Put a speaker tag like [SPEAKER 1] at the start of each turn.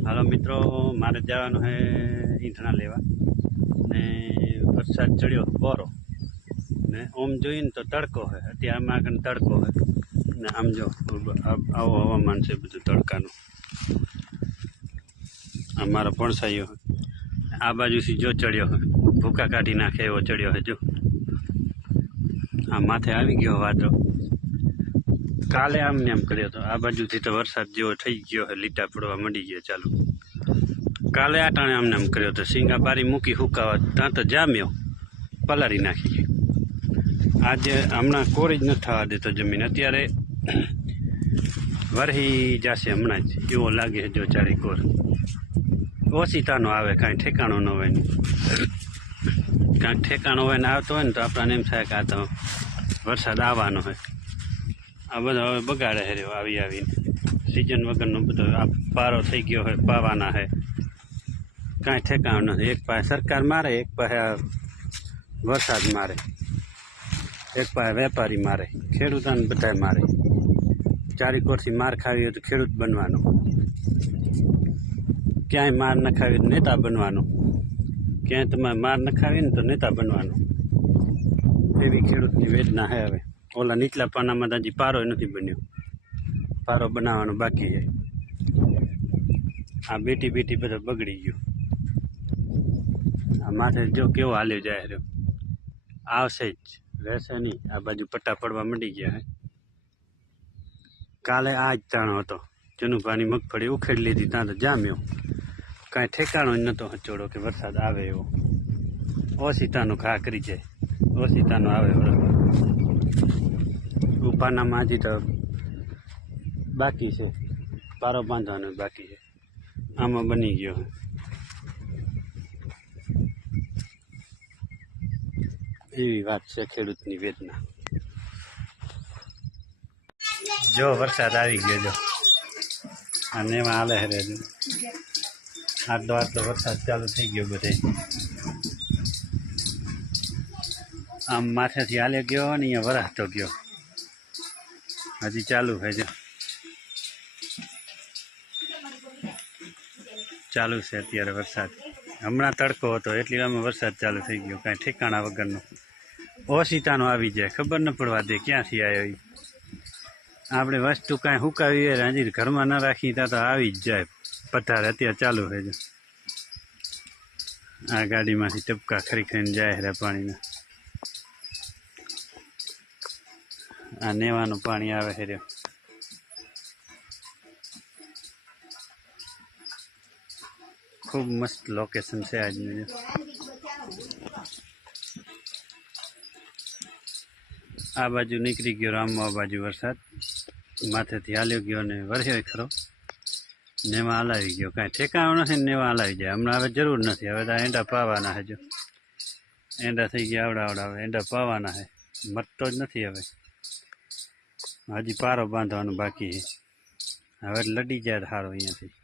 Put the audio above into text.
[SPEAKER 1] હાલો મિત્રો, મારે જવાનું છે ઈંધણા લેવા. ને વરસાદ ચડ્યો, બોરો. ને ઓમ જોઈએ ને તો તડકો હોય અત્યારે આમાં આગળ તડકો હોય ને આમ જો, આવો હવામાન છે બધું તડકાનું. આ મારો પડસાયો હોય આ બાજુથી જો ચડ્યો હોય ભૂકા કાઢી નાખે એવો ચડ્યો હોય જો. આ માથે આવી ગયો વાદળો. કાલે આમ ને આમ કર્યો હતો આ બાજુથી તો વરસાદ જેવો થઈ ગયો હોય લીટા પડવા મળી ગયા ચાલુ. કાલે આ ટાણે આમને આમ કર્યો હતો સિંગા બારી મૂકી હુકાવા ત્યાં તો જામ્યો. પલારી નાખી. આજે હમણાં કોરી જ ન થવા દેતો જમીન. અત્યારે વરહી જશે હમણાં જ. એવો લાગે છે જો ચારે કોર. ઓછી તાનો આવે, કાંઈ ઠેકાણો ન હોય ને. કાંઈક ઠેકાણો હોય ને આવતો હોય ને તો આપણને એમ થાય કે આ તો વરસાદ આવવાનો હોય. આ બધા હવે બગાડે છે આવી આવીને. સિઝન વગરનો બધો આ પારો થઈ ગયો હોય પાવાના છે. કાંઈ ઠેકાણું નથી. એક પાસે સરકાર મારે, એક પાસે વરસાદ મારે. એક પાસે વેપારી મારે, ખેડૂતોને બધાય મારે. ચારી કોરથી માર ખાવી હોય તો ખેડૂત બનવાનો. ક્યાંય માર ન ખાવી તો નેતા બનવાનો. ક્યાંય તમારે માર ન ખાવી ને તો નેતા બનવાનો. એવી ખેડૂતની વેદના છે હવે. ઓલા નીચલા પાનામાં તો હજી પારો નથી બન્યો. પારો બનાવવાનો બાકી છે. આ બેટી બેટી બધો બગડી ગયો. આ માથે જો કેવો હાલ્યો જાય રહ્યો. આવશે જ. રહેશે નહીં. આ બાજુ પટ્ટા પડવા મંડી ગયા હે. કાલે આ જ તાણો હતો. જનુભાની મગફળી ઉખેડી લીધી, ત્યાં તો જામ્યો. કાંઈ ઠેકાણો જ નહોતો હચોડો કે વરસાદ આવે એવો. ઓસીતાનો ઘા કરી જાય. ઓસીતાનો આવે બરાબર ઉપાનામાં હજી તો બાકી છે. પારો બાંધવાનો બાકી છે. આમાં બની ગયો એવી વાત છે ખેડૂતની વેદના. જો વરસાદ આવી ગયો જો. અને એમાં હાલે હરે આટલો આટલો વરસાદ ચાલુ થઈ ગયો બધે. આમ માથેથી હાલે ગયો ને અહીંયા વરાહતો ગયો. હજી ચાલુ છે જો. ચાલુ છે અત્યારે વરસાદ. હમણાં તડકો હતો, એટલી વારમાં વરસાદ ચાલુ થઈ ગયો. કાંઈ ઠેકાણા વગરનો. ઓશિતાનો આવી જાય. ખબર ન પડવા દે ક્યાંથી આવ્યો આપણે વસ્તુ કાંઈ હોય હજી ઘરમાં ન રાખી, ત્યાં તો આવી જ જાય. પથાર અત્યારે ચાલુ છે જો. આ ગાડીમાંથી ટપકા ખરી ખરીને જાય રે પાણીના. આ નેવાનું પાણી આવે છે રહ્યું. ખૂબ મસ્ત લોકેશન છે આજનું આ બાજુ નીકળી ગયો રામવા બાજુ વરસાદ. માથેથી હાલ્યો ગયો ને વરસ્યો ખરો. નેવા હલાવી ગયો. કાંઈ ઠેકાણું નથી નેવા હલાવી જાય. હમણાં હવે જરૂર નથી. હવે તો એંડા પાવાના છે જો. એંડા થઈ ગયા આવડા આવડા. હવે એંડા પાવાના છે. મરતો જ નથી હવે. હજી પારો બાંધવાનો બાકી હવે લડી જાય સારો અહીંયાથી.